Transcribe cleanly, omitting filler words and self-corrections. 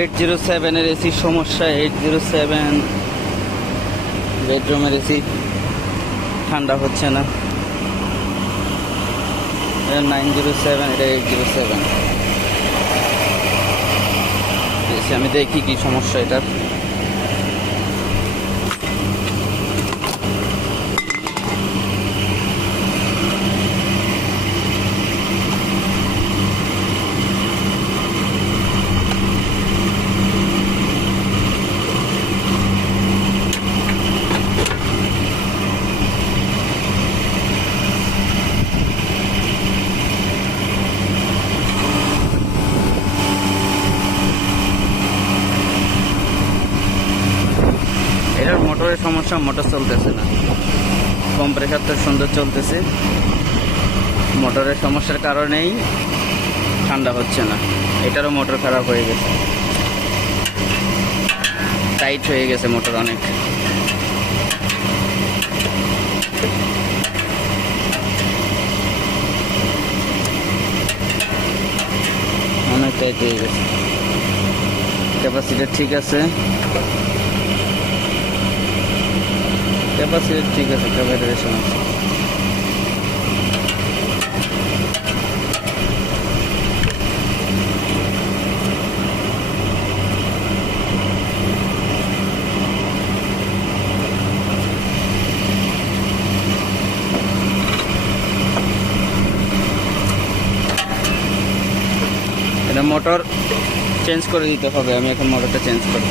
807 এর এসি সমস্যা। 807 বেডরুমের এসি ঠান্ডা হচ্ছে না। 907, এটা 807। আমি দেখি কি সমস্যা এটার। এটার মোটরের সমস্যা, মোটর চলতেছে না। কম্প্রেসার তো সুন্দর চলতেছে, মোটরের সমস্যার কারণেই ঠান্ডা হচ্ছে না। এটারও মোটর খারাপ হয়ে গেছে, টাইট হয়ে গেছে মোটর অনেক। অনেক টাইট হয়ে গেছে। ক্যাপাসিটার ঠিক আছে, ক্যাপাসিটি ঠিক আছে, ক্যাপাসিটেশন আছে। এটা মোটর চেঞ্জ করে দিতে হবে, আমি এখন মোটরটা চেঞ্জ করব।